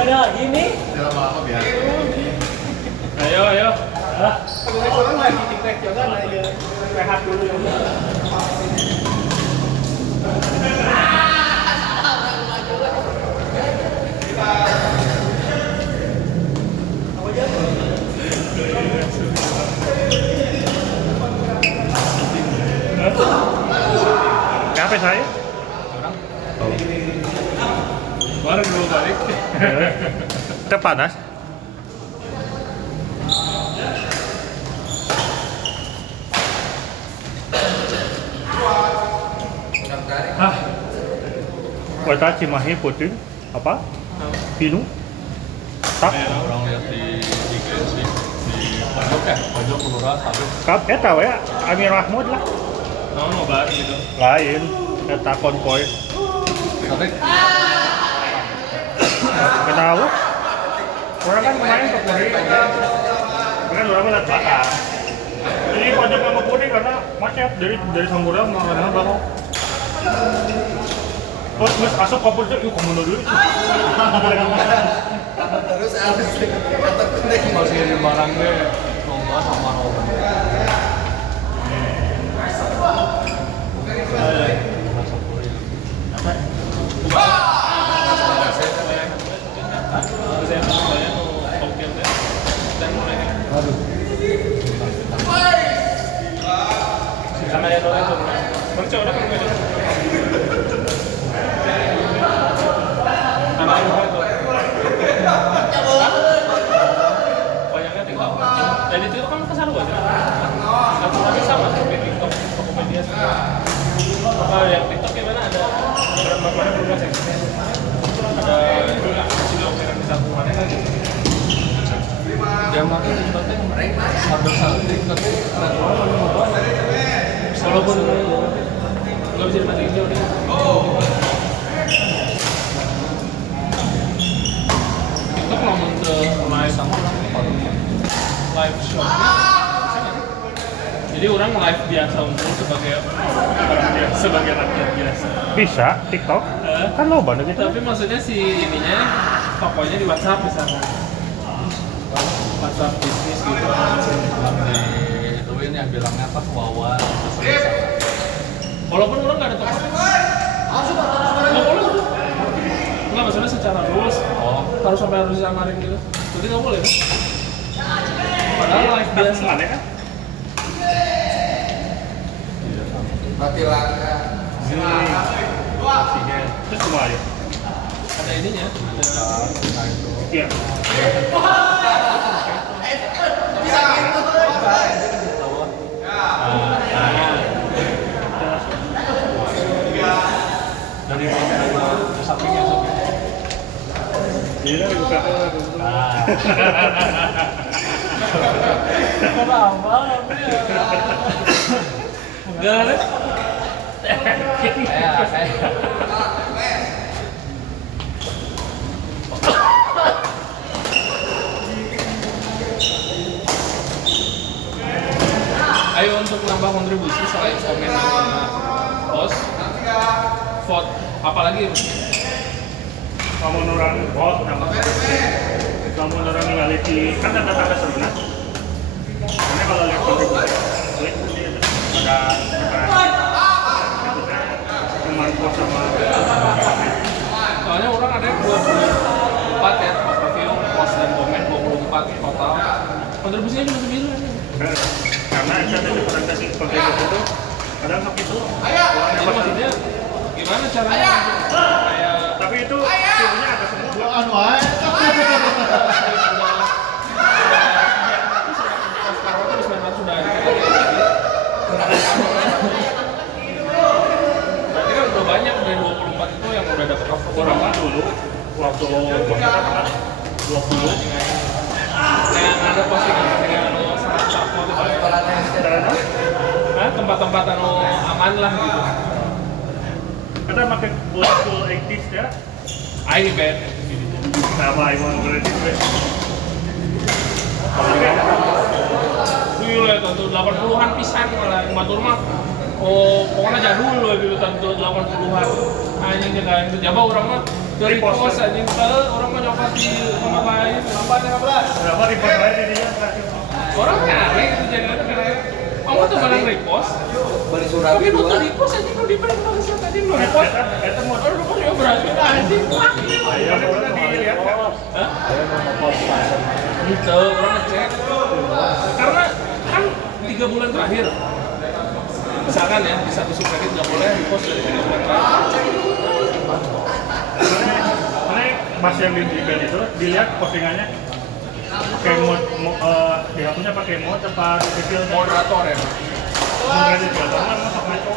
Ada gini. Lama-lama biasa. Ayo. Orang lagi tiktok juga lagi rehat dulu. Kapan saya? Baru dulu balik. Teh panas. Kota Cimahi Putih apa? Pinu? Tak? Orang lihat di pojok kelurahan satu. Kap eta we Amir Mahmud lah. Nobar gitu. Lain eta konvoy. Tarik. Kenapa? Orang kan kemarin ke Puri. Kan orang lihat belakang. Jadi pojok sama Puri karena macet dari Sanggura mau ke belakang. Terus asap kapur tuh, yuk kamu dulu. Terus harus kata kuning. Masih di barangnya lomba sama lomba. Dan itu kan kesal aja. Aku masih sama seperti TikTok, Tokopedia sama. Kalau yang TikTok gimana ada berapa seksi? Ada video yang bisa aku mana lagi? Dia makin TikToknya harus TikTok. Walaupun nggak bisa dimatiin jauh deh. TikTok ngomong ke live sama live shop. Jadi orang live biasa unggul sebagai orang biasa, sebagai rakyat biasa. Bisa TikTok? Kan lo banget gitu. Tapi maksudnya si ininya tokonya di WhatsApp misalnya. WhatsApp bisnis gitu. Ituin yang bilangnya apa Wawan. Walaupun orang nggak ada toko. Nggak boleh. Nggak maksudnya secara rules. Harus sampai harus disamarin gitu. Jadi nggak boleh kan? Padahal live biasa. Aneh kan? Mati langka. Terus semua aja. Ada ininya. Iya. Dari sampingnya Iya, buka. Enggak ada. Ayo untuk nambah kontribusi selain komen post, vote, apalagi Kamu orang bot, nama kamu orang reality kan ada sebenarnya. Karena kalau lihat kontribusi, ada cuma post sama. soalnya orang ada yang 24 ya, review, post dan komen 24 total. Kontribusinya cuma 9. Karena ada diferensiasi kontribusi itu kadang sakit tuh. Jadi maksudnya gimana caranya? Kayak Tapi itu filmnya ada semua. Anu aja. Berarti kan udah banyak dari 24 itu yang udah dapet offer. Berapa dulu waktu kita 20 Yang ada postingan dengan sangat motivasi. Tempat-tempat anu aman lah gitu. kita pakai buat full 80s ya. Ini band. Sama Iwan berarti Gila tentu 80-an pisan malah batur mah. Oh, pokoknya jadul loh gitu tentu 80-an. Anjing kita itu jaba orang mah dari pos anjing orang mah nyokot di tempat lain. Berapa report lain di dia terakhir? Orang nyari itu jadi ada kayak kamu tuh malah repost. Bari Surabi Tapi lu tuh 2. repost aja lu di Indonesia tadi lu repost. Eta mau Aduh, kok ya berarti anjing. ayo pernah dilihat kan? Hah? Gitu, orang ngecek. Karena kan 3 bulan terakhir. Misalkan ya, di satu subreddit nggak boleh repost dari 3 bulan terakhir. Mana mas yang di band itu dilihat postingannya pakai di HP-nya pakai mode apa detail Moderator ya. Moderator gambarnya masak ngaco.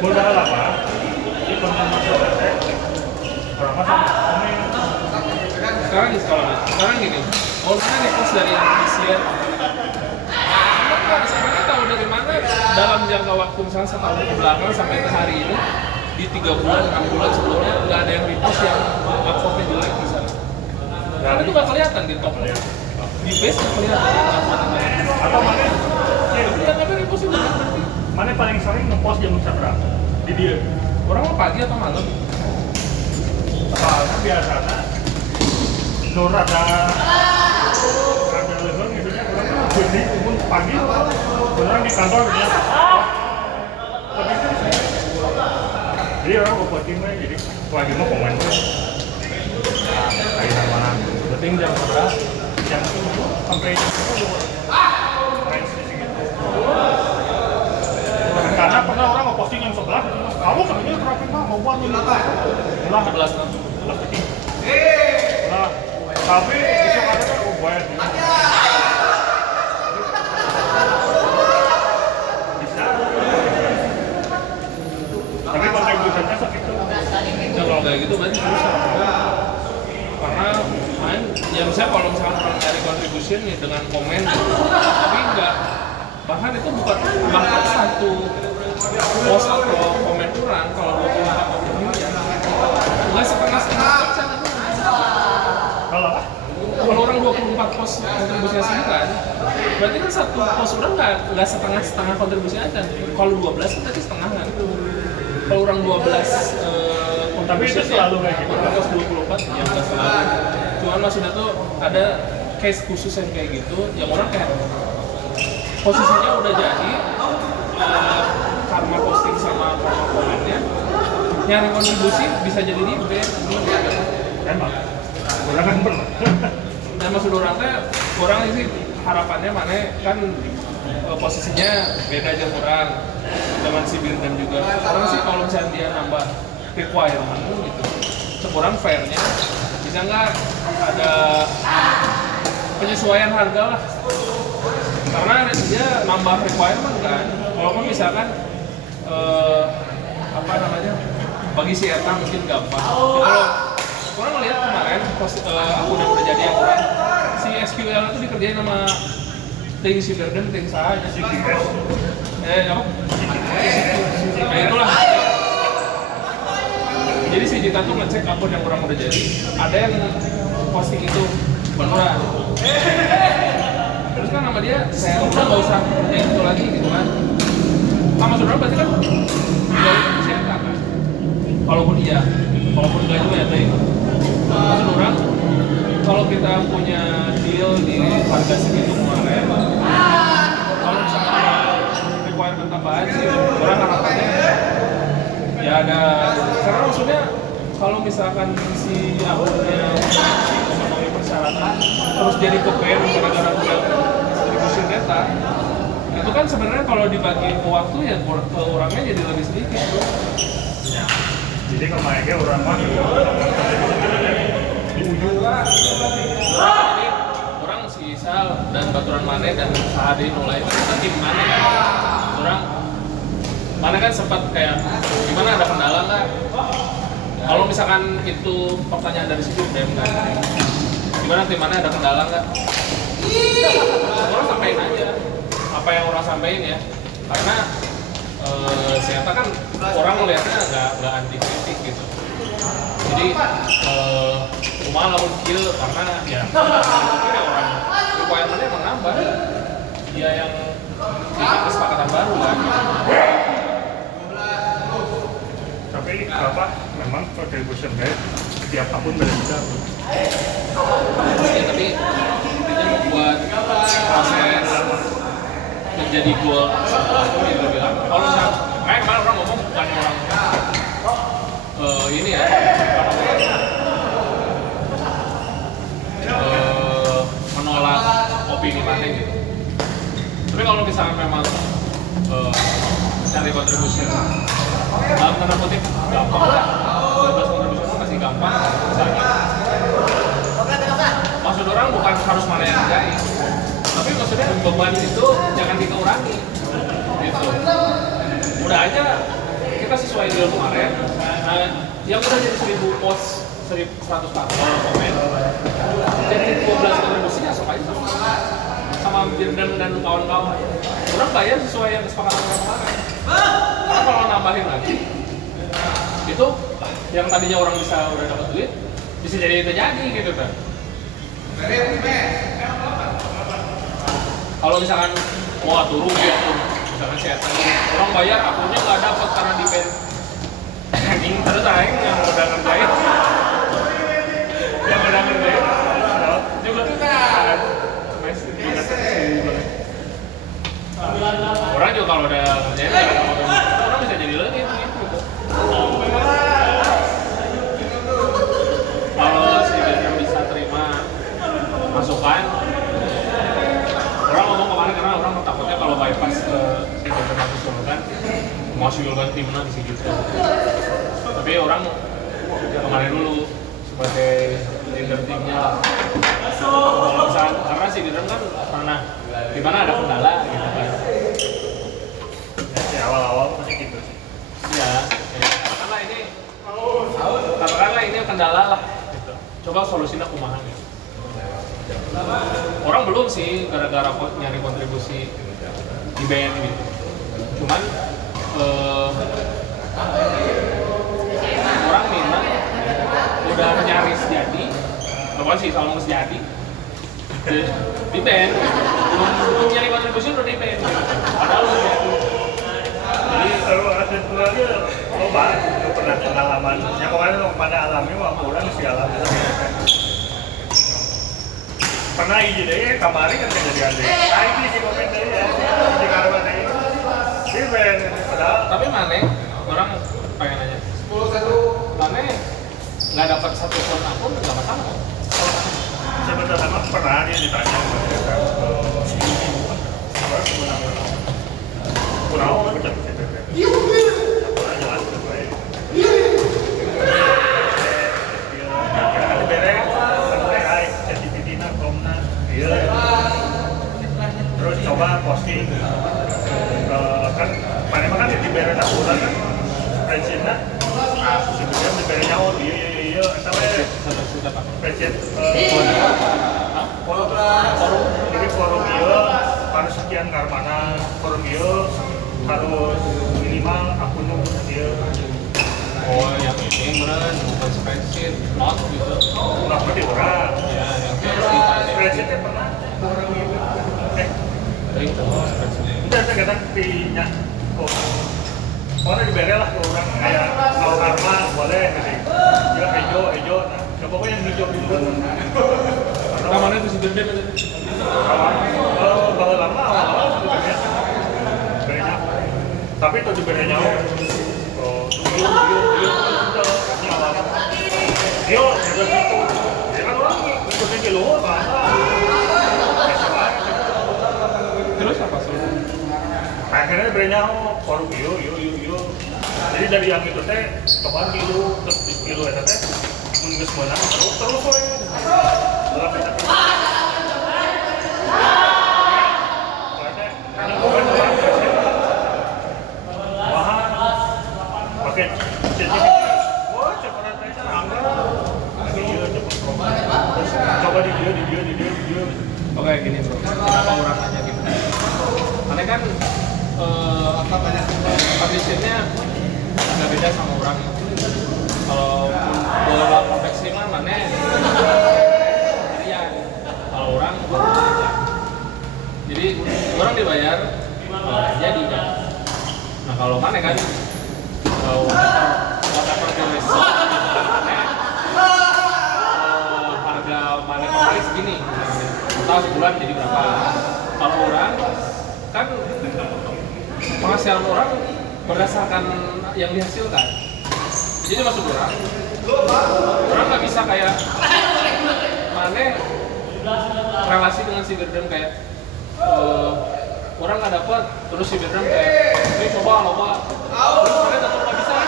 Modal apa? Ini konten masyarakat. Orang masak komen. Sekarang di sekolah, sekarang gini, orang repost dari Indonesia. Sebenarnya tahu dari mana dalam jangka waktu misalnya setahun ke belakang sampai ke hari ini di 3 bulan, 6 bulan sebelumnya nggak ada yang repost yang uploadnya jelek misalnya. Karena itu nggak kelihatan di top, di base nggak kelihatan. Atau mana? Ya nggak repost itu berarti. Mana paling sering ngepost jam berapa? Di dia. Orang mau pagi atau malam? Soalnya biasanya Nur ada level gitu ya, orang jadi pun pagi orang di kantor dia tapi itu jadi orang mau posting aja jadi lagi mau komen kayak mana penting jam berapa jam 7 sampai jam 10 range di segitu karena pernah orang mau posting yang sebelah kamu sebenarnya traffic mah mau buat ini lah 11 detik nah tapi itu ada kan bayar bisa tapi kontribusinya segitu Ya kalau kayak gitu berarti susah. Karena main, ya misalnya kalau misalkan orang nyari contribution nih dengan komen, tapi enggak, bahkan itu bukan bahkan satu post atau komen kurang kalau 24 kontribusi nggak setengah-setengah persen itu. Kalau orang 24 post kontribusinya 9, berarti kan satu post orang nggak setengah-setengah kontribusi aja. Kalau 12 kan berarti setengah kan. Kalau orang 12 tapi itu selalu kayak gitu. Post 24 ya nggak selalu. Cuman maksudnya tuh ada case khusus yang kayak gitu, yang orang kayak posisinya udah jadi karma posting sama karma komennya, nyari kontribusi bisa jadi di band. Emang, orang kan pernah. Dan maksud orang teh, orang ini harapannya mana kan posisinya beda aja orang dengan si Birdan juga. Orang sih kalau misalnya dia nambah requirement gitu, sekurang fairnya bisa nggak ada penyesuaian harga lah. Karena dia nambah requirement kan. Walaupun misalkan apa namanya bagi si Eta mungkin gampang. Kalau orang ngeliat kemarin aku udah jadi yang orang si SQL itu dikerjain sama ting si Birdan, ting saya aja sih. Apa? Nah itulah. Jadi si Jita tuh ngecek akun yang orang udah jadi. Ada yang posting itu beneran. Terus kan nama dia, saya udah nggak usah kerjain itu lagi gitu kan. Sama saudara berarti kan nggak itu si Eta kan. Walaupun iya, walaupun enggak juga ya teh. Maksud orang, kalau kita punya deal di harga segitu kemarin, kalau misalnya requirement tambahan sih, orang harapannya ya ada, karena maksudnya kalau misalkan si akunnya memenuhi persyaratan terus jadi ke-ban gara-gara distribusi data, itu kan sebenarnya kalau dibagi ke waktu ya ke orangnya jadi lebih sedikit. Jadi kemarinnya orang mah di ujung Jadi orang si Isal dan Baturan Mane dan Sahadi mulai itu kita tim Mane kan. Orang Mane kan sempat kayak gimana ada kendala nggak? Kalau misalkan itu pertanyaan dari situ DM kan, gimana tim Mane ada kendala nggak? Orang sampaikan aja apa yang orang sampaikan ya, karena ternyata kan orang melihatnya nggak anti kritik gitu. Jadi cuma lamun kill karena ya orang requirement-nya emang nambah. Dia yang bikin kesepakatan baru kan. apa memang contribution rate setiap akun beda-beda. Ya, tapi intinya membuat proses menjadi goal sebuah akun yang lebih lama. Kalau misalnya kayak kemarin orang ngomong bukan orang ini ya menolak opini mana gitu. Tapi kalau misalnya memang cari kontribusi dalam tanda kutip gampang lah, bebas kontribusi itu masih gampang misalnya. Maksud orang bukan harus mana yang kerjain, tapi maksudnya beban itu jangan dikurangi gitu. Udah aja kita sesuai deal kemarin, yang udah jadi 1000 post, 100 komen, jadi 12 kontribusinya sok aja sama Firdan dan kawan-kawan. Orang bayar sesuai yang kesepakatan kemarin. Karena kalau nambahin lagi, itu yang tadinya orang bisa udah dapat duit, bisa jadi terjadi gitu kan. Kalau misalkan mau turun gitu, misalkan setan, orang bayar akunnya nggak dapat karena di pen. Anjing terus aing yang udah ngerjain, juga kan. Orang juga kalau udah ngerjain orang bisa jadi lagi gitu. Kalau si Firdan bisa terima masukan, orang ngomong kemarin karena orang takutnya kalau bypass ke si Firdan masukan mau usulkan timnya di situ. Tapi orang kemarin dulu sebagai leader timnya lah. Karena si Firdan kan pernah di mana ada kendala gitu kan. Ya, awal-awal masih gitu sih. Iya, katakanlah ini kendala lah gitu. Coba solusinya kumaha gitu. Orang belum sih gara-gara nyari kontribusi di band gitu. Cuman orang minta udah nyaris jadi, bukan sih kalau nggak jadi di band, belum nyari kontribusi udah di band, padahal udah jadi. Jadi kalau ada lagi loba itu pernah pengalaman yang kemarin pada alami waktu orang sih alami pernah izin deh kemarin kan kejadian deh ini sih komen deh ya di karban deh di band padahal Tapi mana orang pengen nanya, mana nggak dapat satu pun akun nggak masalah. sebenarnya mah pernah dia ditanya kurang macam itu kurang jelas tuh baik ada beres sampai CCTV na komna terus coba posting kan mana kan di beres aku kan prinsipnya sebenarnya di beres nyawa iya sampai prinsip forum iya harus sekian karmana forum iya harus minimal akunnya dia. Oh, yang ini beneran bukan spreadsheet, not gitu. Nggak berarti orang. Ya, yang kita Spreadsheetnya pernah orang gitu. itu spreadsheet. Udah saya kadang punya. Mana diberi lah ke orang kayak kalau karma boleh gitu. Ya hijau. Nah, pokoknya yang hijau dulu. Karena mana itu si gede itu. Kalau lama awal sebetulnya berinya. Tapi itu diberi nyawa. Yo, sudah gitu. Ya kan orang ikutin di luar kan. Terus apa solusi? Akhirnya diberi nyawa. Forum yo. Jadi dari yang itu teh, coba kilo, terus di kilo itu teh, menggus menang terus we. Dalam kita. Oke, jadi wah cepat aja angga. Coba di dia. Oke, gini bro. Kenapa orang nanya gitu? Karena kan publishernya nggak beda sama orang. Kalau bola konveksi mah mana? Harian. Kalau orang jadi orang dibayar jadi kan. Nah kalau mana kan whatever misalkan sebulan jadi berapa. Kalau orang kan penghasilan orang berdasarkan yang dihasilkan. Jadi maksud orang nggak bisa kayak mana relasi dengan si Birdem kayak orang nggak dapat, terus si Birdem kayak ini coba loba, terus mana tetap nggak bisa.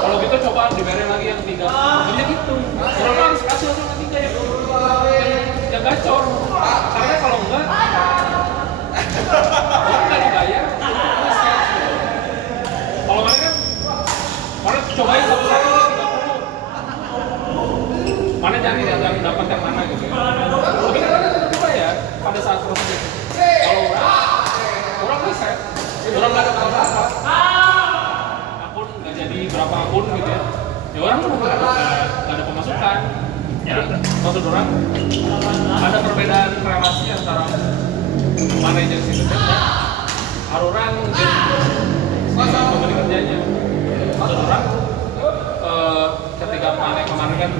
Kalau gitu coba diberin lagi yang 3. Jadi gitu. Orang harus kasih yang 3 yang gacor. Karena kalau enggak orang nggak dibayar. Kalau mana kan mana cobain satu-satu 30. Mana cari yang dapat yang mana gitu. Tapi kan dibayar pada saat proses itu. Kalau orang bisa, orang nggak dapat apa-apa. Jadi berapa akun gitu ya, ya orang tuh nggak ada pemasukan. Ya, maksud orang ada perbedaan relasi antara manajer si Birdem dan orang si pembeli kerjanya. Maksud orang ketika kemarin kan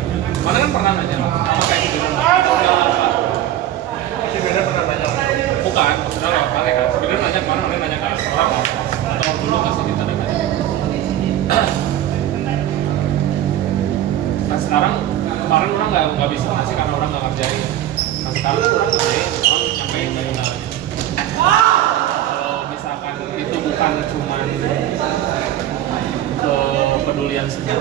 pernah nanya apa kayak si Birdem Si Birdem pernah nanya bukan, maksudnya lewat mana kan si Birdem nanya kemana, mana nanya ke orang atau dulu kasih kita nanya. Nah sekarang kemarin orang nggak bisa ngasih karena orang nggak ngerjain. Nah sekarang orang ngerjain, orang nyampein dari dalamnya. Kalau misalkan itu bukan cuman kepedulian sendiri,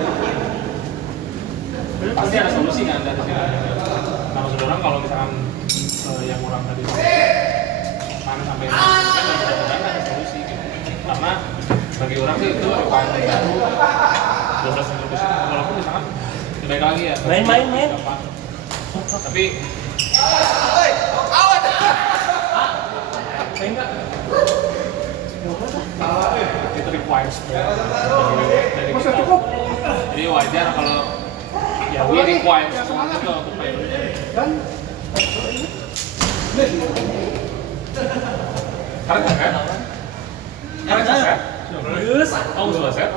pasti ada solusi kan dari sini. Nah maksud orang kalau misalkan yang orang tadi mana sampai kan mudah-mudahan ada solusi gitu. Karena bagi orang sih itu requirement baru 12 minggu sih, walaupun misalkan baik lagi ya main tapi main nggak itu requires dari kita. Jadi wajar kalau ya we requires semua itu untuk main kan kalian kan? Oh, sudah set?